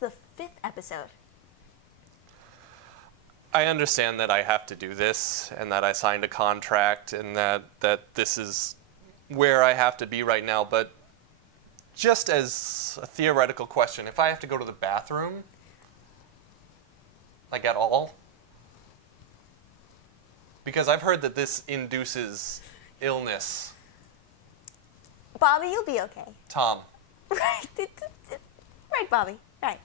the 5th episode. I understand that I have to do this, and that I signed a contract, and that this is where I have to be right now, but just as a theoretical question, if I have to go to the bathroom, like at all, because I've heard that this induces illness. Bobby, you'll be okay. Tom. Right. Right, Bobby. Right.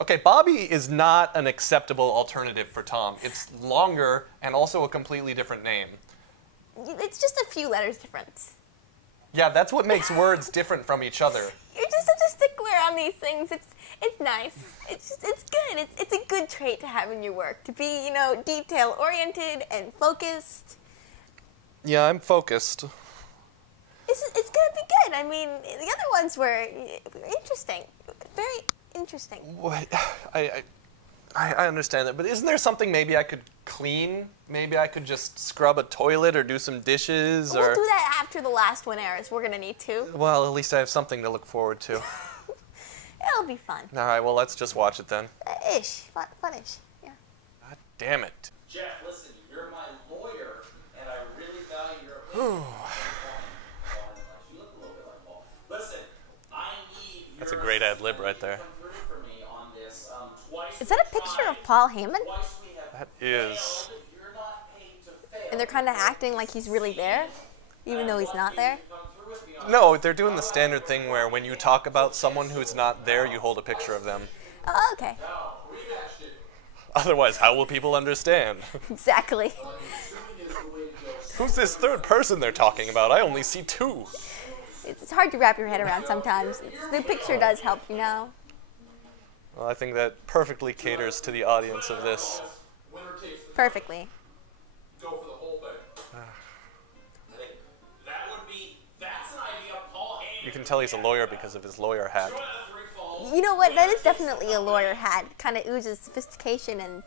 Okay, Bobby is not an acceptable alternative for Tom. It's longer and also a completely different name. It's just a few letters difference. Yeah, that's what makes words different from each other. You're just such a stickler on these things. It's nice. It's good. It's a good trait to have in your work, to be, detail oriented and focused. Yeah, I'm focused. It's gonna be good. I mean, the other ones were interesting, very interesting. What? I understand that, but isn't there something maybe I could clean? Maybe I could just scrub a toilet or do some dishes, We'll do that after the last one airs. We're gonna need to. Well, at least I have something to look forward to. It'll be fun. All right, well, let's just watch it then. Fun-ish, yeah. God damn it. Jeff, listen, you're my lawyer, and I really value your opinion. You look a little bit like Paul. Listen, I need your That's a great ad lib right there. Is that a picture of Paul Heyman? That is. And they're kind of acting like he's really there, even though he's not there? No, they're doing the standard thing where when you talk about someone who's not there, you hold a picture of them. Oh, okay. Otherwise, how will people understand? Exactly. Who's this third person they're talking about? I only see two. It's hard to wrap your head around sometimes. The picture does help, Well, I think that perfectly caters to the audience of this. Perfectly. Go for the whole thing. I think that's an idea, Paul Heyman. You can tell he's a lawyer because of his lawyer hat. You know what? That is definitely a lawyer hat. Kind of oozes sophistication and...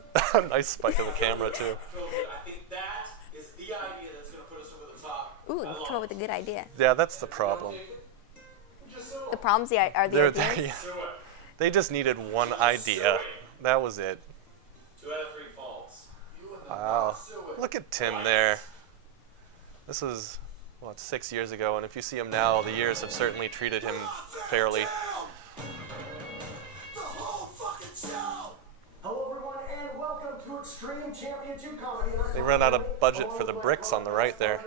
Nice spike of the camera, too. I think that is the idea that's going to put us over the top. Ooh, you come up with a good idea. Yeah, that's the problem. The problems are the ideas. They just needed one idea. That was it. 2 out of 3 faults. Wow. Look at Tim there. This was, 6 years ago, and if you see him now, the years have certainly treated him fairly. Hello everyone, and welcome to Extreme Champion 2 Comedy. They ran out of budget for the bricks on the right there.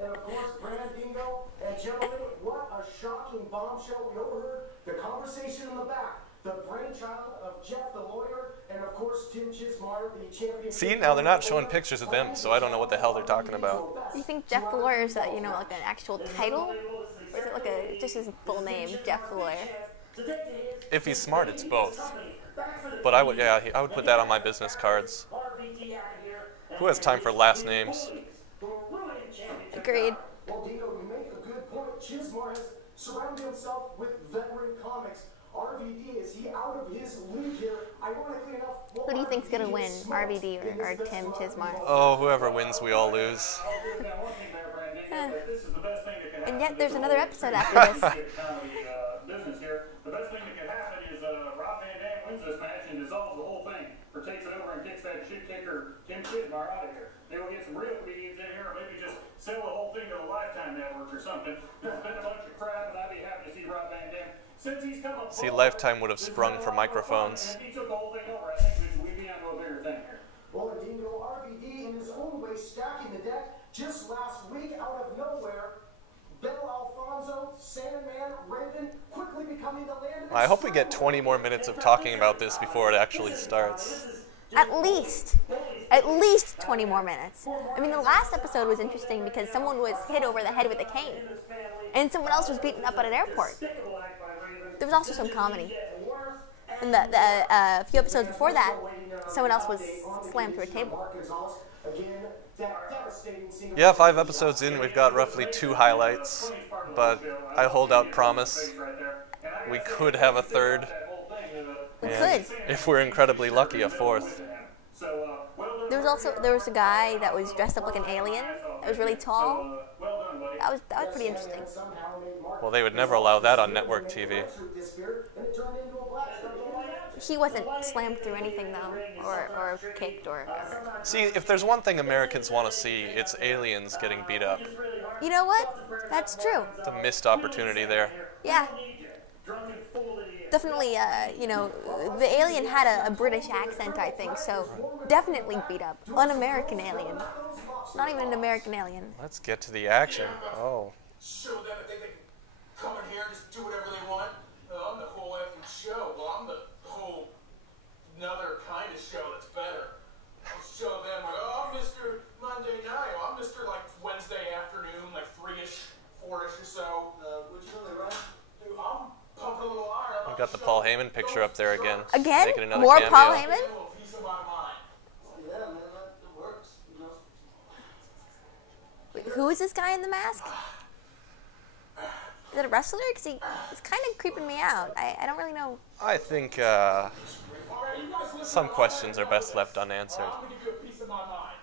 And of course, Brandon Dingo. And gentlemen, what a shocking bombshell we overheard. The conversation in the back. The brainchild of Jeff the lawyer, and of course Tim Chismar, the champion. See, now they're not showing pictures of them, so I don't know what the hell they're talking about. You think Jeff the lawyer is like an actual title? Or is it just his full name, Jeff the lawyer? If he's smart, it's both. But I would put that on my business cards. Who has time for last names? Agreed. Well, Dingo, you make a good point. Chismar has surrounded himself with veteran comics. RVD, is he out of his league here? Ironically enough, Who do you think's gonna win, RVD or Tim Chismar? Oh, whoever wins, we all lose. And yet, there's another episode after this. Business here. The best thing that could happen is Rob Van Dam wins this match and dissolves the whole thing, or takes it over and kicks that shit kicker Tim Chismar out of here. Maybe we'll get some real comedians in here, or maybe just sell the whole thing to the Lifetime Network or something. It's been a bunch of crap, and I'd be happy to see Rob Van Dam. Since he's come up, See, Lifetime would have sprung for microphones. and he took the whole thing over, I think we'd be onto a bigger thing here. Well, Dingo, RVD in his own way stacking the deck. Just last week, out of nowhere, Bell Alfonso, Sandman, Raven, quickly becoming the land of I hope we get 20 more minutes of talking about this before it actually starts. At least 20 more minutes. I mean, the last episode was interesting because someone was hit over the head with a cane, and someone else was beaten up at an airport. There was also some comedy. And the few episodes before that, someone else was slammed through a table. Yeah, 5 episodes in, we've got roughly 2 highlights, but I hold out promise. We could have a third. We and could. if we're incredibly lucky, a 4th. There was a guy that was dressed up like an alien. That was really tall. That was pretty interesting. Well, they would never allow that on network TV. he wasn't slammed through anything though, or kicked or. See, if there's one thing Americans want to see, it's aliens getting beat up. You know what? That's true. It's a missed opportunity there. Yeah. Definitely, you know, the alien had a British accent, I think, so definitely beat up. Un-American alien. Not even an American alien. Let's get to the action. Oh. Show them that they can come in here and just do whatever they want. I'm the whole effing show. Well, I'm the whole another kind of show that's better. I'll show them like, oh, I'm Mr. Monday night. Oh, I'm Mr. like Wednesday afternoon, like 3-ish, 4-ish or so. Would you really run? Dude, I'm pumping a little iron. We got the Paul Heyman picture up there again. Again? Making another More cameo. Paul Heyman? Piece of my mind. Yeah, man, that works. You know. Wait, who is this guy in the mask? Is it a wrestler? Because he's kind of creeping me out. I don't really know. I think some questions are best left unanswered. I'm gonna give you a piece of my mind.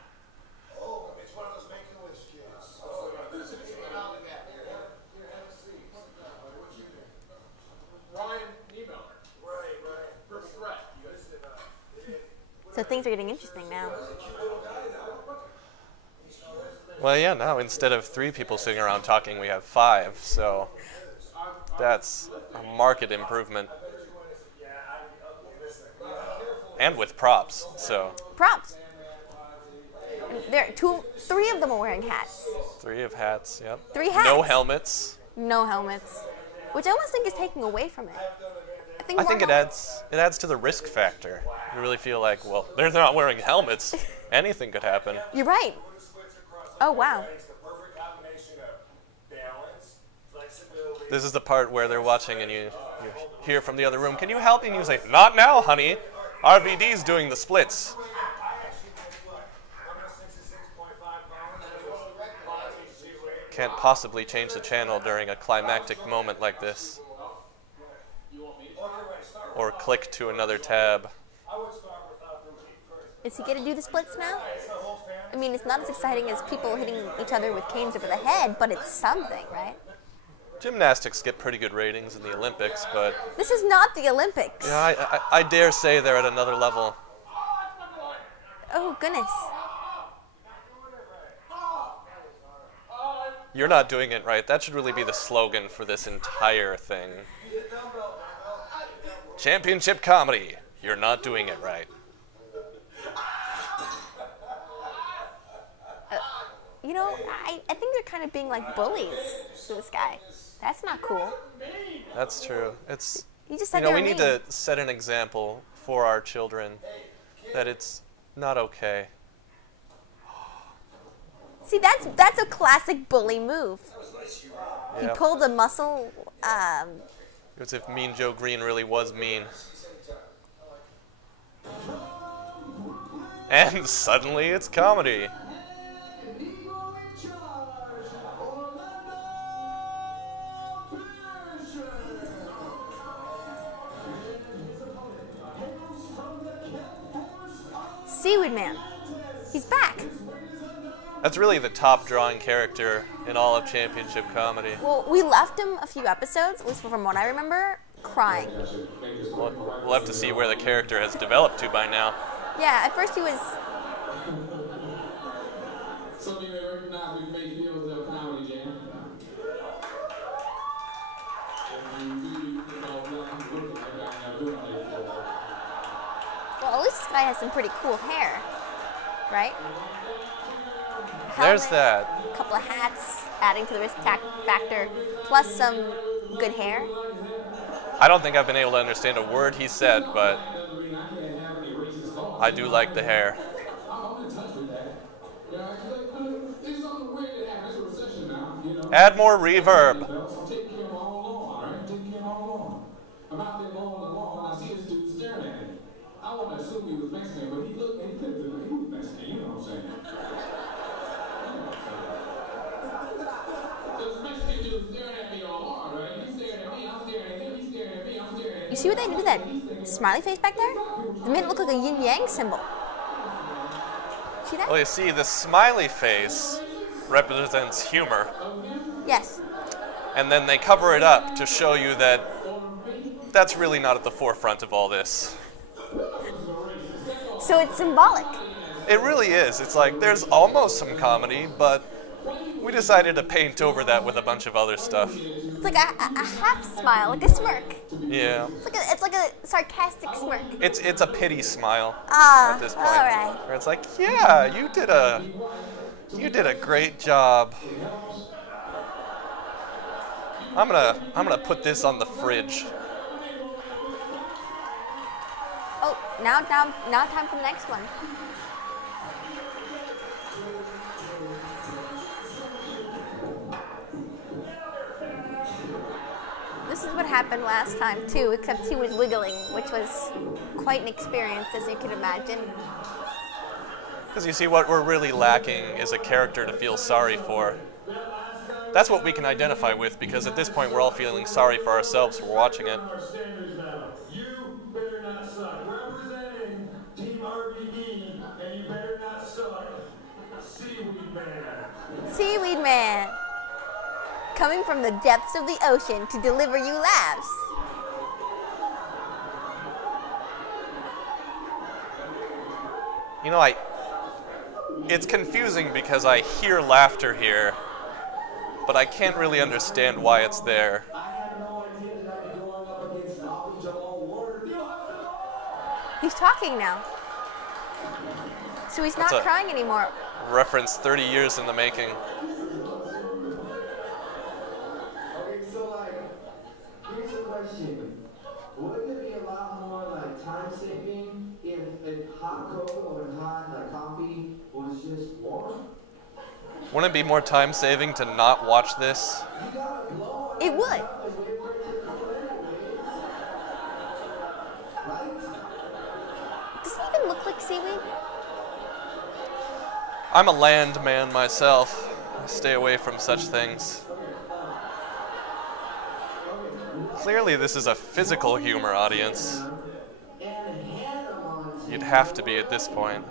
Oh, it's one of those Make-A-Wish kids. Oh, this is here, have a seat. What's your name? Ryan Niemeller. Right. For Threat. So things are getting interesting now. Well, yeah, now instead of 3 people sitting around talking, we have 5, so that's a marked improvement. And with props, so. Props. And 3 of them are wearing hats. 3 of hats, yep. 3 hats. No helmets. No helmets. Which I almost think is taking away from it. I think it adds to the risk factor. You really feel like, well, they're not wearing helmets. Anything could happen. You're right. Oh, wow. This is the part where they're watching and you hear from the other room, can you help me? And you say, not now, honey. RVD's doing the splits. Can't possibly change the channel during a climactic moment like this. Or click to another tab. Is he going to do the splits now? I mean, it's not as exciting as people hitting each other with canes over the head, but it's something, right? Gymnastics get pretty good ratings in the Olympics, but... This is not the Olympics. Yeah, I dare say they're at another level. Oh, goodness. You're not doing it right. That should really be the slogan for this entire thing. Championship comedy. You're not doing it right. You know, I think they're kind of being like bullies to this guy. That's not cool. That's true. It's, You just said you know, they we were need mean. to set an example for our children that it's not okay. See, that's a classic bully move. He Yeah. pulled a muscle. It's if Mean Joe Green really was mean. And suddenly it's comedy. Seaweed Man. He's back. That's really the top drawing character in all of championship comedy. Well, we left him a few episodes, at least from what I remember, crying. We'll have to see where the character has developed to by now. Yeah, at first he was. Some of you may recognize we make videos of Comedy Jam. Well, at least this guy has some pretty cool hair, right? There's Helmet, that. a couple of hats, adding to the risk factor, plus some good hair. I don't think I've been able to understand a word he said, but I do like the hair. I'm in touch with that. Yeah, there's something weird that happens. It's a recession now, you know. Add more reverb. I'm taking care of my own lawn, right? Taking care of my own lawn. I'm out there mowing the lawn, and I see this dude staring at me. I want to assume he was Mexican, but he looked, and he couldn't do it. He was Mexican, you know what I'm saying? There's a Mexican dude staring at me on lawn, right? He's staring at me, I'm staring at him, he's staring at me, I'm staring at him. You see what they did with that smiley face back there? They made it look like a yin-yang symbol. See that? Well, you see, the smiley face represents humor, Yes. and then they cover it up to show you that that's really not at the forefront of all this. So it's symbolic. It really is. It's like there's almost some comedy, but we decided to paint over that with a bunch of other stuff. It's like a half smile, like a smirk. Yeah. It's like a sarcastic smirk. It's a pity smile Ah, at this point. all right. Where it's like, yeah, you did a great job. I'm gonna put this on the fridge. Oh, now time for the next one. This is what happened last time too, except he was wiggling, which was quite an experience, as you can imagine. Because you see, what we're really lacking is a character to feel sorry for. That's what we can identify with, because at this point we're all feeling sorry for ourselves who are watching it. Our standards now. You better not suck. Representing Team RVD, and you better not suck. Seaweed Man. Seaweed Man, coming from the depths of the ocean to deliver you laughs. You know, it's confusing because I hear laughter here, but I can't really understand why it's there. I had no idea that I'd be going up against Bobby Jamal Warner. He's talking now. So he's not That's a- crying anymore. Reference 30 years in the making. Okay, so here's a question. Wouldn't it be a lot more time saving if hot cocoa and hot coffee was just warm? Wouldn't it be more time saving to not watch this? You gotta blow It would. right? Does he even look like seaweed? I'm a land man myself. I stay away from such things. Clearly this is a physical humor audience. You'd have to be at this point.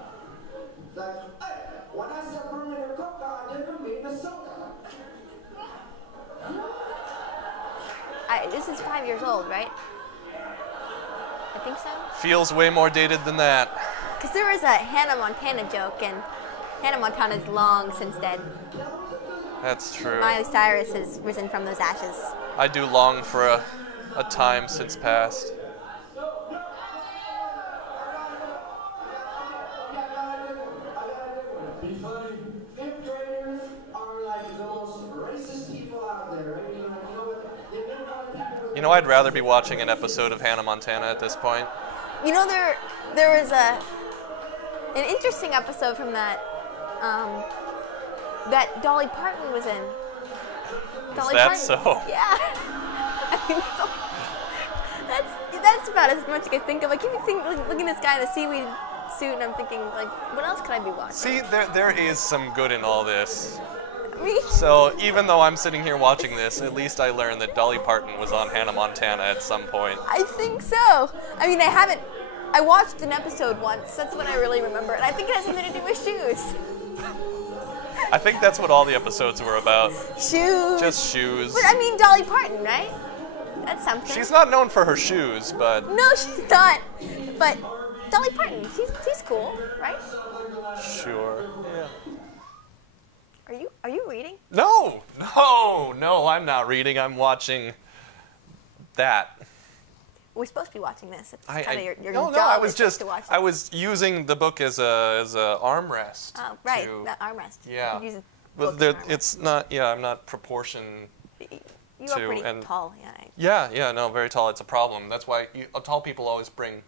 When I said bring me the coca, I didn't mean the soda. This is 5 years old, right? I think so. Feels way more dated than that. Because there was a Hannah Montana joke, and Hannah Montana's long since dead. That's true. Miley Cyrus has risen from those ashes. I do long for a time since past. Be funny. Fifth graders are the most racist people out there. Right? You know what? They make fun of people with You know, I'd rather be watching an episode of Hannah Montana at this point. You know, there was an interesting episode from that that Dolly Parton was in. Dolly that Parton. so? Yeah. I mean, that's about as much as I can think of. I keep looking at this guy in the seaweed suit, and I'm thinking, what else could I be watching? See, there is some good in all this. Me? So even though I'm sitting here watching this, at least I learned that Dolly Parton was on Hannah Montana at some point. I think so. I mean, I watched an episode once. That's what I really remember, and I think it has something to do with shoes. I think that's what all the episodes were about. Shoes. Just shoes. But I mean, Dolly Parton, right? That's something. She's not known for her shoes, but No, she's not. But Dolly Parton, she's cool, right? sure. Yeah. Are you reading? No, I'm not reading. I'm watching that. We're supposed to be watching this. It's I- kind of your no, job. I is was just to watch I it. was using the book as a armrest. Oh, right, to- that armrest. Yeah. You use a But book as there, an armrest. it's not. Yeah, I'm not proportion. You are to- pretty and- tall, yeah. Yeah, no, very tall. It's a problem. That's why tall people always bring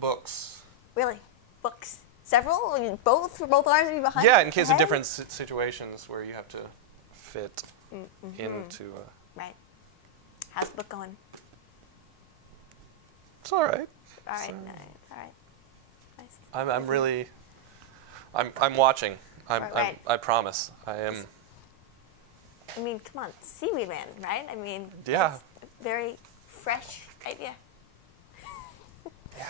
books. Really? Books? Several? Both? For both arms and behind? Yeah, in case the of head? different situations where you have to fit into. Right. How's the book going? It's all right. All right. So- All right. Nice. I'm really. I'm watching. Right. I promise. I am. I mean, come on, Seaweed Man, right? I mean, Yeah. it's a very fresh idea. Yeah.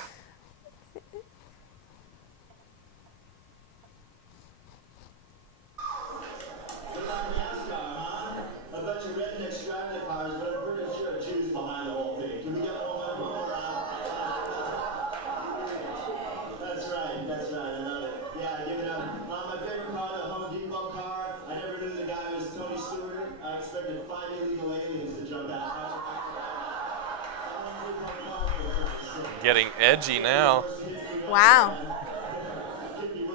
A bunch of redneck strapped cars, but I'm pretty sure Jews behind the whole thing. Can we get one more round? That's right. getting edgy now. Wow.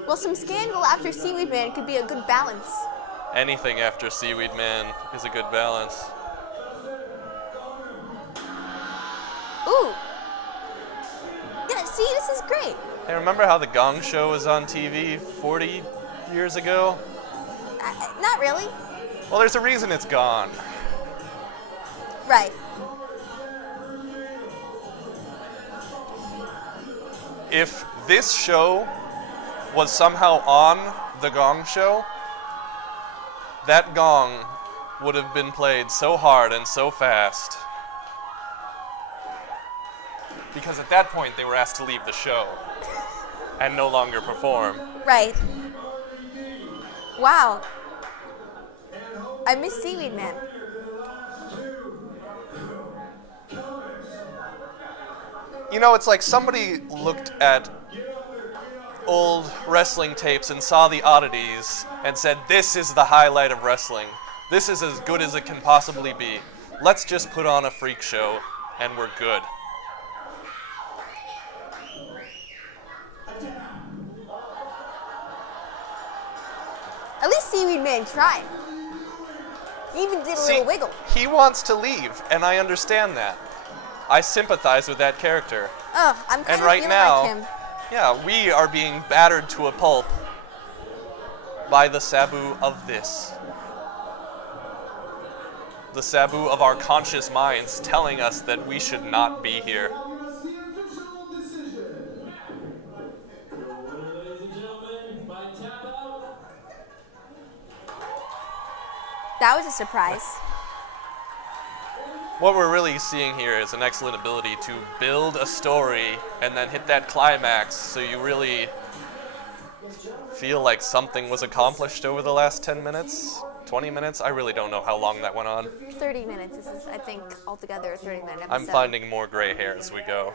Well, some scandal after Seaweed Man could be a good balance. Anything after Seaweed Man is a good balance. Ooh. Yeah, see, this is great. Hey, remember how the Gong Show was on TV 40 years ago? Not really. Well, there's a reason it's gone. Right. If this show was somehow on the Gong Show, that gong would have been played so hard and so fast. Because at that point, they were asked to leave the show and no longer perform. Right. Wow. I miss Seaweed Man. You know, it's like somebody looked at old wrestling tapes and saw the oddities and said, this is the highlight of wrestling. This is as good as it can possibly be. Let's just put on a freak show and we're good. At least Seaweed Man tried. He even did a little wiggle. He wants to leave, and I understand that. I sympathize with that character. Oh, I'm kind And of right feeling now, like him. yeah, we are being battered to a pulp by the Sabu of this. The Sabu of our conscious minds telling us that we should not be here. That was a surprise. What we're really seeing here is an excellent ability to build a story and then hit that climax so you really feel like something was accomplished over the last 10 minutes, 20 minutes. I really don't know how long that went on. 30 minutes. This is, I think, altogether a 30-minute episode. I'm finding more gray hair as we go.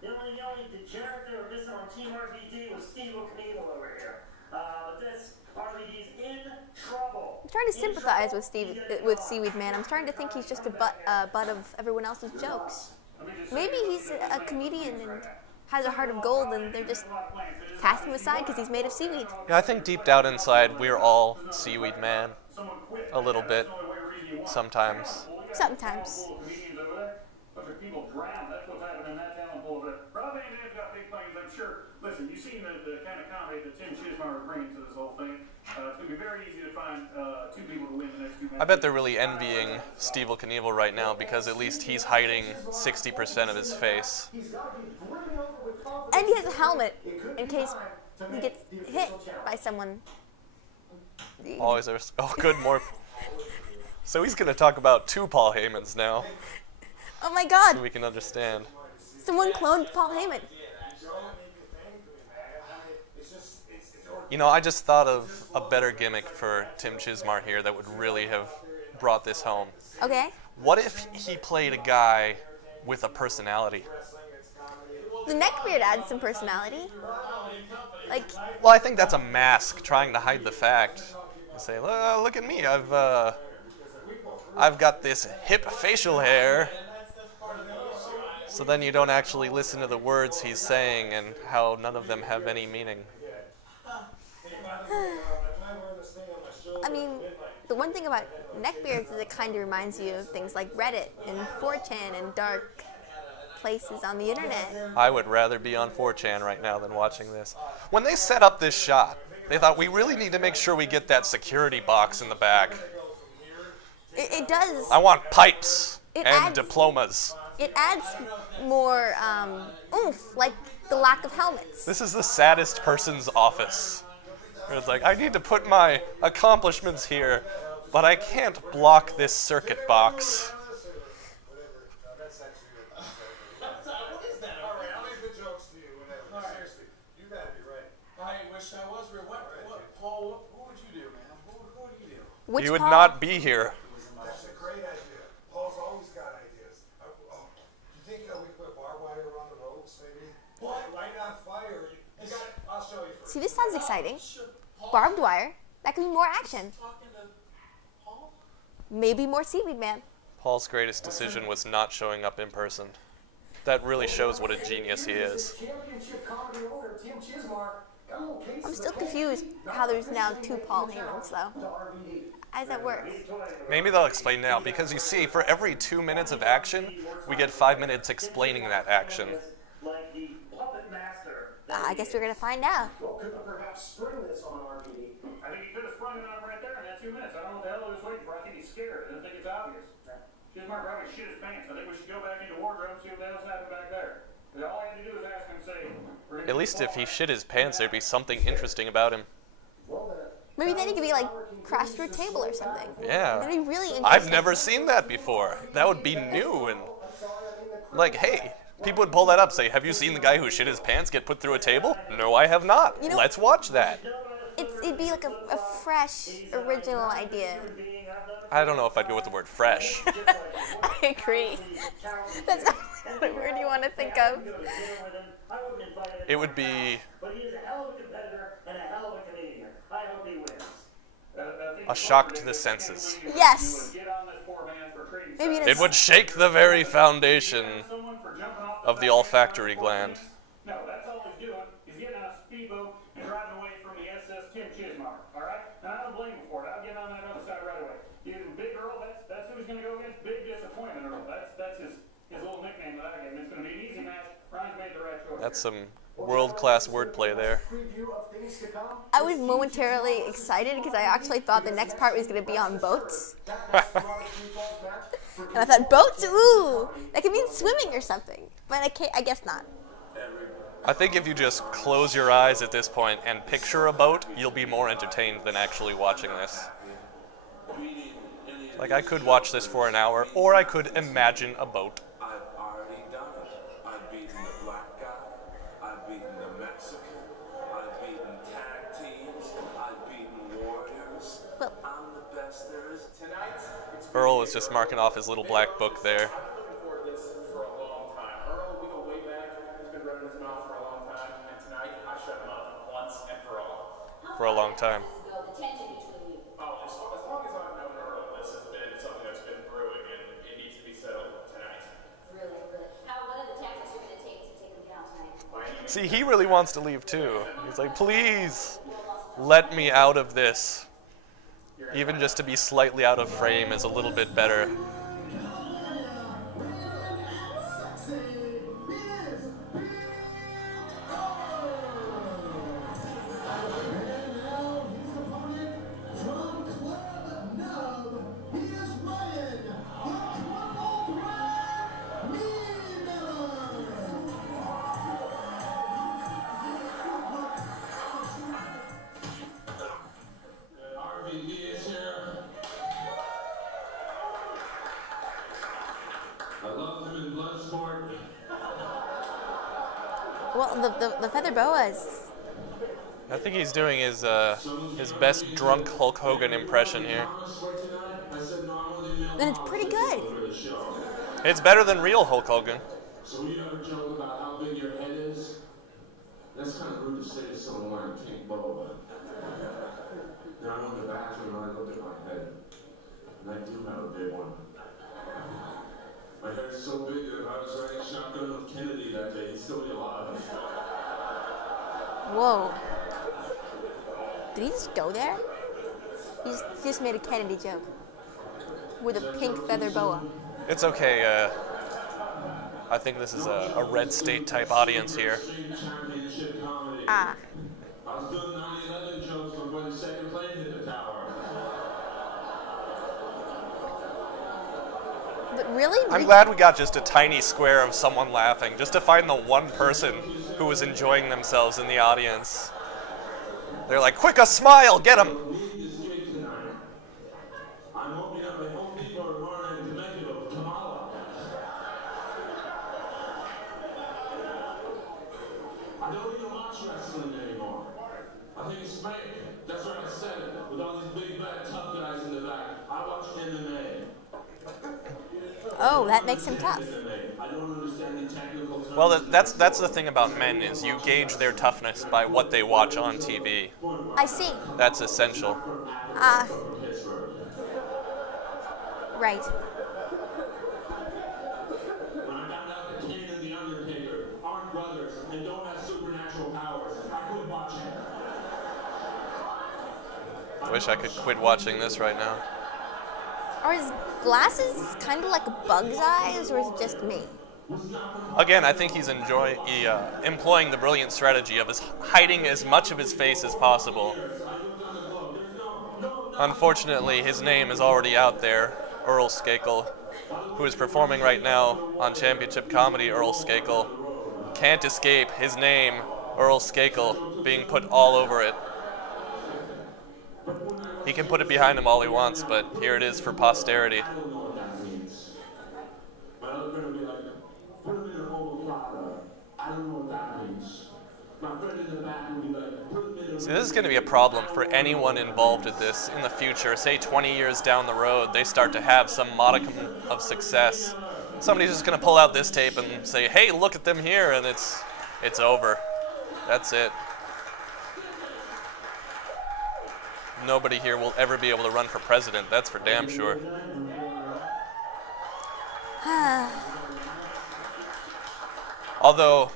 The only degenerate they were missing on Team RVD was Steve Knievel over here. But this RVD's in trouble. I'm trying to sympathize with Seaweed Man. I'm starting to think he's just a butt of everyone else's jokes. Maybe he's a comedian and has a heart of gold, and they're just casting him aside because he's made of seaweed. Yeah, I think deep down inside, we're all Seaweed Man. A little bit. Sometimes. Sometimes. People drown. That's what's happening in that talent pool. Rob Van Dam's got big plans, I'm sure. Listen, you've seen the kind of comedy that Tim Chismar brings to this whole thing. It's going to be very easy to find two people to win the next 2 matches. I bet they're really envying Steve Knievel right now because at least he's hiding 60% of his face. And he has a helmet in case he gets hit by someone. Always there's, oh, good, more. So he's going to talk about 2 Paul Heymans now. Oh my God! So we can understand. Someone cloned Paul Heyman. You know, I just thought of a better gimmick for Tim Chismar here that would really have brought this home. Okay. What if he played a guy with a personality? The neckbeard adds some personality. Like, Well, I think that's a mask trying to hide the fact. You say, look at me, I've got this hip facial hair. So then you don't actually listen to the words he's saying and how none of them have any meaning. I mean, the one thing about neckbeards is it kind of reminds you of things like Reddit and 4chan and dark places on the internet. I would rather be on 4chan right now than watching this. When they set up this shot, they thought we really need to make sure we get that security box in the back. It does. I want pipes It and adds- diplomas. It adds more oomph, like the lack of helmets. This is the saddest person's office. Where it's like, I need to put my accomplishments here, but I can't block this circuit box. Paul, what would you do, man? What would you do? Which You would Paul? not be here. That's a great idea. Paul's always got ideas. Do you think we put barbed wire around the ropes, maybe? Light on fire. You got it. I'll show you first. See, this sounds exciting. Barbed wire. That could be more action. Maybe more Seaweed Man. Paul's greatest decision was not showing up in person. That really shows what a genius he is. I'm still confused how there's now 2 Paul Heymans, though. How does that work? Maybe they'll explain now, because you see, for every 2 minutes of action, we get 5 minutes explaining that action. I guess we're going to find out. Perhaps spring this on RVD. I think he could have sprung it on him right there in that 2 minutes. I don't know what the hell he was waiting for. I think he's scared. I don't think it's obvious. Chismark probably shit his pants. I think we should go back into wardrobe and see what the hell's happening back there. But all I had to do was ask him, say... At least if he shit his pants, there'd be something interesting about him. Maybe then he could be like crashed through a table or something. Yeah. That'd be really interesting. I've never seen that before. That would be new and... Like, hey, people would pull that up, say, have you seen the guy who shit his pants get put through a table? No, I have not. You know, let's watch that. It'd be like a fresh, original idea. I don't know if I'd go with the word fresh. I agree. That's not the word you want to think of. It would be But he is a hell of a competitor and a hell of a comedian. I hope he wins. a shock to the senses. Yes. Maybe it It is. would shake the very foundation of the olfactory gland. No, that's all he's doing. He's getting on a speedboat and driving away from the SS Tim Chismark. All right? And I don't blame him for it. I'll get on that other side right away. Big Earl, that's who he's going to go against. Big Disappointment Earl. That's his little nickname that I gave him. It's going to be an easy match. Ryan's made the right choice. That's some world-class wordplay there. I was momentarily excited because I actually thought the next part was going to be on boats. And I thought, boats? Ooh, that could mean swimming or something. But I guess not. I think if you just close your eyes at this point and picture a boat, you'll be more entertained than actually watching this. Like, I could watch this for an hour, or I could imagine a boat. I've already done it. I've beaten the black guy. I've beaten the Mexican. I've beaten tag teams. I've beaten warriors. Well, I'm the best there is. Tonight, it's Earl was just marking off his little black book there. I've been looking forward to this for a long time. Earl, we go way back. He's been running his mouth for a long time, and tonight I shut him up once and for all. For a long time. Oh, as long as I've known Earl, this has been something that's been brewing, and it needs to be settled tonight. See, he really wants to leave too. He's like, please, let me out of this. Even just to be slightly out of frame is a little bit better. RVD is here. I love him in Bloodsport. well, the feather boas. I think he's doing his best drunk Hulk Hogan impression here. Then it's pretty good. It's better than real Hulk Hogan. So we ever joke about how big your head is? That's kind of rude to say to someone wearing pink boa, but then I went to the bathroom and I looked at my head, and I do have a big one. My head's so big that if I was riding shotgun with Kennedy that day, he'd still be alive. Whoa. Did he just go there? He just made a Kennedy joke. With a pink feather boa. It's okay. I think this is a red state type audience here. Championship comedy. Ah. I was doing 9/11 jokes before the second plane hit the tower. But really? I'm glad we got just a tiny square of someone laughing, just to find the one person who was enjoying themselves in the audience. They're like, quick, a smile, get him! I'm hoping up at Home Depot tomorrow in Temecula with Kamala. I don't even watch wrestling anymore. I think it's fake. That's what I said. With all these big, bad, tough guys in the back. I watch MMA. Oh, that makes him tough. I don't understand the technical terms. Well, that's the thing about men, is you gauge their toughness by what they watch on TV. I see. That's essential. Right. Wish I could quit watching this right now. Are his glasses kind of like a bug's eyes, or is it just me? Again, I think he's employing the brilliant strategy of hiding as much of his face as possible. Unfortunately, his name is already out there, Earl Skakel, who is performing right now on Championship Comedy. Earl Skakel can't escape his name, Earl Skakel, being put all over it. He can put it behind him all he wants, but here it is for posterity. I don't know what that means. My other friend would be like, put him in an omoplata. I don't know what that means. My friend in the back would be like, put him in a... See, this is going to be a problem for anyone involved with this in the future. Say 20 years down the road, they start to have some modicum of success. Somebody's just going to pull out this tape and say, hey, look at them here, and it's over. That's it. Nobody here will ever be able to run for president, that's for damn sure. Although,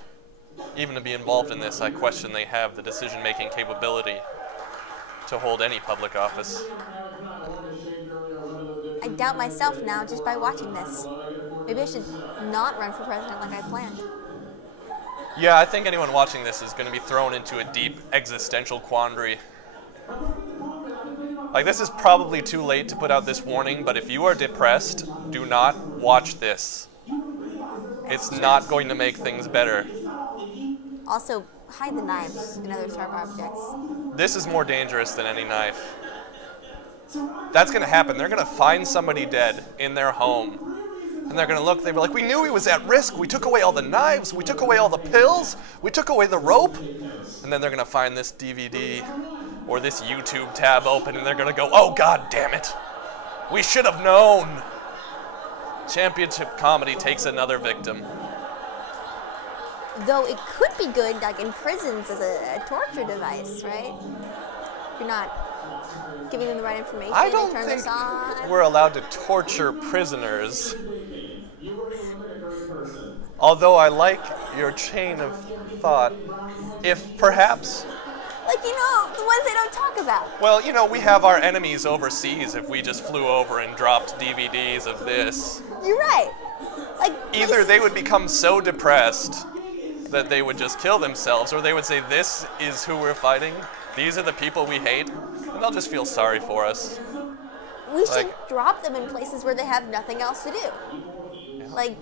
even to be involved in this, I question they have the decision-making capability to hold any public office. I doubt myself now just by watching this. Maybe I should not run for president like I planned. Yeah, I think anyone watching this is going to be thrown into a deep existential quandary. Like, this is probably too late to put out this warning, but if you are depressed, do not watch this. It's not going to make things better. Also, hide the knives and other sharp objects. This is more dangerous than any knife. That's going to happen. They're going to find somebody dead in their home. And they're going to look, they were like, we knew he was at risk. We took away all the knives. We took away all the pills. We took away the rope. And then they're going to find this DVD or this YouTube tab open, and they're going to go, oh, God damn it. We should have known. Championship Comedy takes another victim. Though it could be good, like in prisons, as a torture device, right? You're not giving them the right information. I don't they turn think this on. we're allowed to torture prisoners. Although I like your chain of thought. If perhaps... Like, the ones they don't talk about. Well, we have our enemies overseas if we just flew over and dropped DVDs of this. You're right. Like, either they would become so depressed that they would just kill themselves, or they would say, this is who we're fighting, these are the people we hate, and they'll just feel sorry for us. We should drop them in places where they have nothing else to do. Like,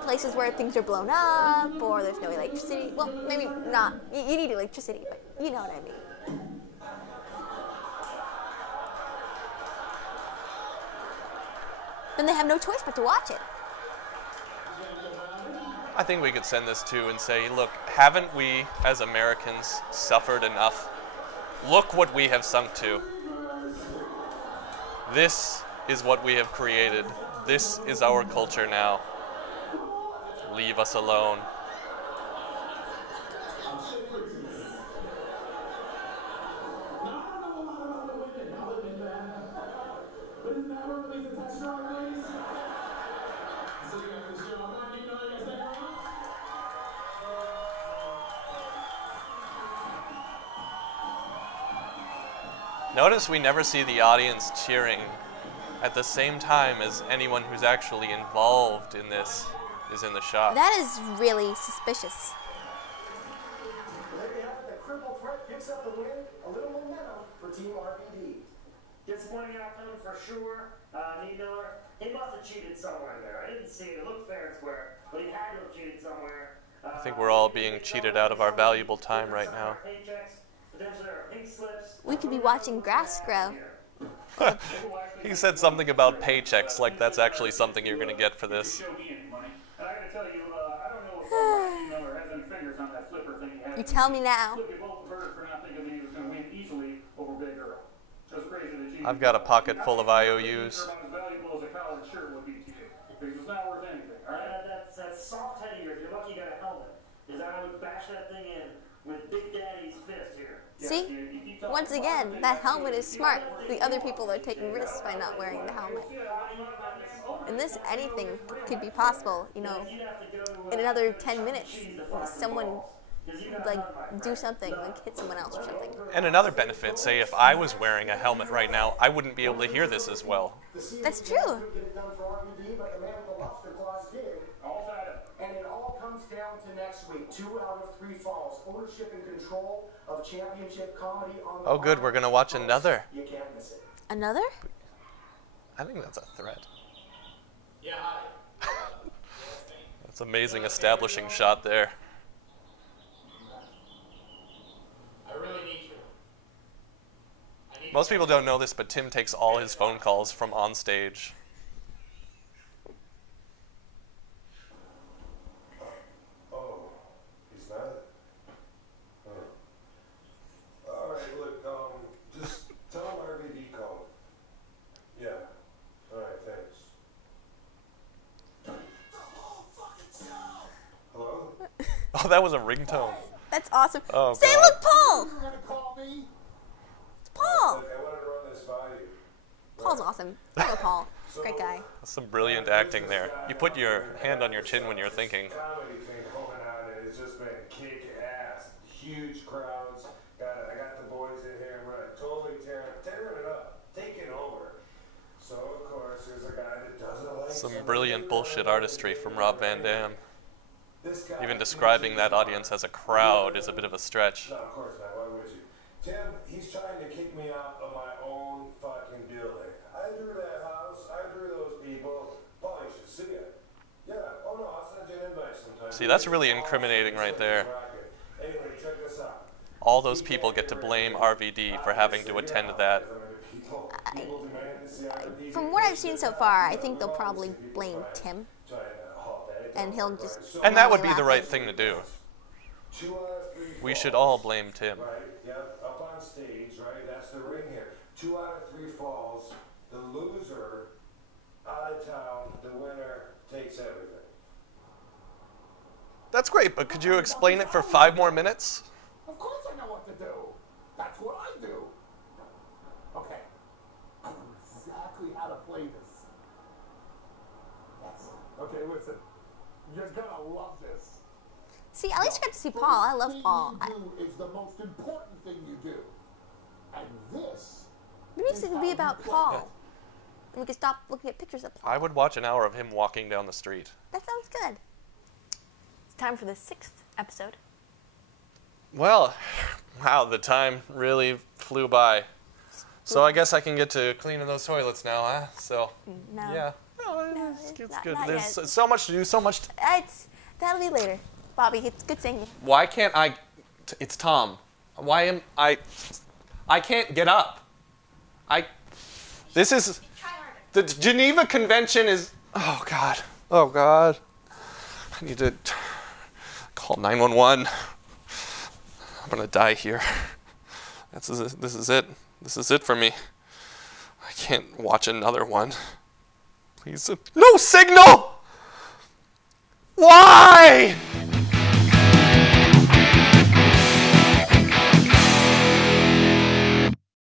places where things are blown up, or there's no electricity. Well, maybe not. You need electricity, but you know what I mean. Then they have no choice but to watch it. I think we could send this to and say, look, haven't we as Americans suffered enough? Look what we have sunk to. This is what we have created. This is our culture now. Leave us alone. Notice we never see the audience cheering at the same time as anyone who's actually involved in this is in the shot. That is really suspicious. There you have it. The crippled threat picks up the win. A little momentum for Team RPD. Disappointing outcome for sure. Nate Miller, he must have cheated somewhere there. I didn't see it. It looked fair and square, but he had to have cheated somewhere. I think we're all being cheated out of our valuable time right now. We could be watching grass grow. He said something about paychecks, like that's actually something you're going to get for this. You tell me now. I've got a pocket full of IOUs. That's soft head here. If you're lucky, you got a helmet. Is I would bash that thing in with Big Daddy's fist here. See? Once again, that helmet is smart. The other people are taking risks by not wearing the helmet. In this, anything could be possible, in another 10 minutes. Someone like do something, like hit someone else or something. And another benefit, say if I was wearing a helmet right now, I wouldn't be able to hear this as well. That's true. Get it done for RVD, but the man with the lobster claws did. All tied up. And it all comes down to next week. 2 out of 3 falls. Ownership and control of championship comedy on the Oh, good. We're going to watch another. You can't miss it. Another? I think that's a threat. Yeah, hi. That's amazing establishing shot there. I really need you. Most people don't know this, but Tim takes all his phone calls from on stage. Oh, he's not? Alright, look, just tell him RVD called. Yeah. Alright, thanks. Hello? Oh, that was a ringtone. That's awesome. Oh, Say, God. look, Paul! You're gonna call me? It's Paul! Look, I wanted to run this by you. Paul's awesome. I know Paul. Great guy. Some brilliant acting there. You put your hand on your chin when you're thinking. Comedy thing going on, and it's just been kick ass. Huge crowds. I got the boys in here, and we're totally tearing it up, taking over. So of course, there's a guy that doesn't like Some brilliant bullshit artistry from Rob Van Dam. This guy, Even describing that audience as a crowd is a bit of a stretch. No, of course not. Why would you? Tim, he's trying to kick me out of my own fucking building. I drew that house. I drew those people. Paul, you should see it. Yeah. Oh no, I'll send you an invite sometime. See, that's really incriminating right there. Anyway, check this out. All those people get to blame RVD for having to attend that. From what I've seen so far, I think they'll probably blame Tim. And he'll just... And that would be the right thing to do. We should all blame Tim. Right, yep, up on stage, right? That's the ring here. 2 out of 3 falls. The loser, out of town, the winner takes everything. That's great, but could you explain it for 5 more minutes? Of course I know what to do. That's what I do. Okay. I know exactly how to play this. Yes. Okay, listen. You're gonna love this. See, at least you got to see Paul. I love Paul. What you do is the most important thing you do. And this Maybe it could be about Paul. And we could stop looking at pictures of Paul. I would watch an hour of him walking down the street. That sounds good. It's time for the 6th episode. Well, wow, the time really flew by. So I guess I can get to cleaning those toilets now, huh? So, No. yeah. Oh, No, it's it's good. not There's yet. so much to do, so much. That'll be later. Bobby, it's good seeing you. Why can't I? It's Tom. Why am I? I can't get up. This is. The Geneva Convention is. Oh God. Oh God. I need to call 911. I'm gonna die here. This is it. This is it for me. I can't watch another one. Please. No signal!